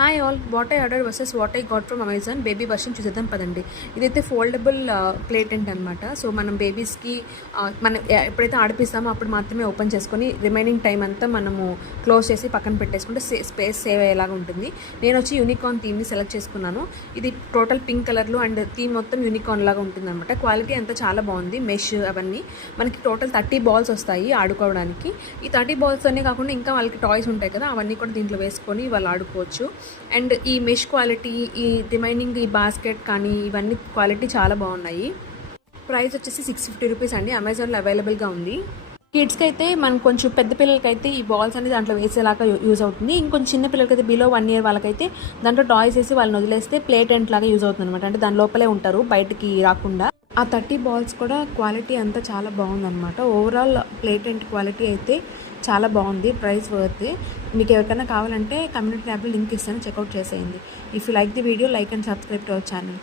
Hi all, what I order versus what I got from Amazon baby version చూసేద్దాం పదండి. ఇదైతే foldable plate అనమాట. So మనం బేబీస్కి మనం ఎప్పుడైతే ఆడిపిస్తామో అప్పుడు మాత్రమే ఓపెన్ చేసుకొని రిమైనింగ్ టైం అంతా మనము క్లోజ్ చేసి పక్కన పెట్టేసుకుంటే స్పేస్ సేవ్ అయ్యేలాగా ఉంటుంది. నేను వచ్చి యూనికార్న్ థీమ్ని సెలెక్ట్ చేసుకున్నాను. ఇది టోటల్ పింక్ కలర్లో అండ్ థీమ్ మొత్తం యూనికార్న్ లాగా ఉంటుంది అనమాట. క్వాలిటీ అంతా చాలా బాగుంది. మెష్ అవన్నీ మనకి టోటల్ 30 బాల్స్ వస్తాయి ఆడుకోవడానికి. ఈ 30 బాల్స్ అనే కాకుండా ఇంకా వాళ్ళకి టాయ్స్ ఉంటాయి కదా, అవన్నీ కూడా దీంట్లో వేసుకొని వాళ్ళు ఆడుకోవచ్చు. అండ్ ఈ మెష్ క్వాలిటీ, ఈ రిమైనింగ్ ఈ బాస్కెట్ కానీ ఇవన్నీ క్వాలిటీ చాలా బాగున్నాయి. ప్రైస్ వచ్చేసి 650 రూపీస్ అండి. అమెజాన్లో అవైలబుల్గా ఉంది. కిడ్స్కి అయితే మనం కొంచెం పెద్ద పిల్లలకైతే ఈ బాల్స్ అనేది దాంట్లో వేసేలాగా యూజ్ అవుతుంది. ఇంకొంచెం చిన్న పిల్లలకైతే బిలో 1 year వాళ్ళకైతే దాంట్లో టాయ్స్ వేసి వాళ్ళని వదిలేస్తే ప్లే టెంట్ లాగా యూజ్ అవుతుంది అనమాట. అంటే దాని లోపలే ఉంటారు, బయటికి రాకుండా. ఆ 30 బాల్స్ కూడా క్వాలిటీ అంతా చాలా బాగుందన్నమాట. ఓవరాల్ ప్లే టెంట్ క్వాలిటీ అయితే చాలా బాగుంది. Price worth. మీకు ఎవరికైనా కావాలంటే కమ్యూనిటీ ట్యాబ్లో లింక్ ఇస్తాను, చెక్అవుట్ చేసేయండి. If you like the video, like and subscribe to our channel.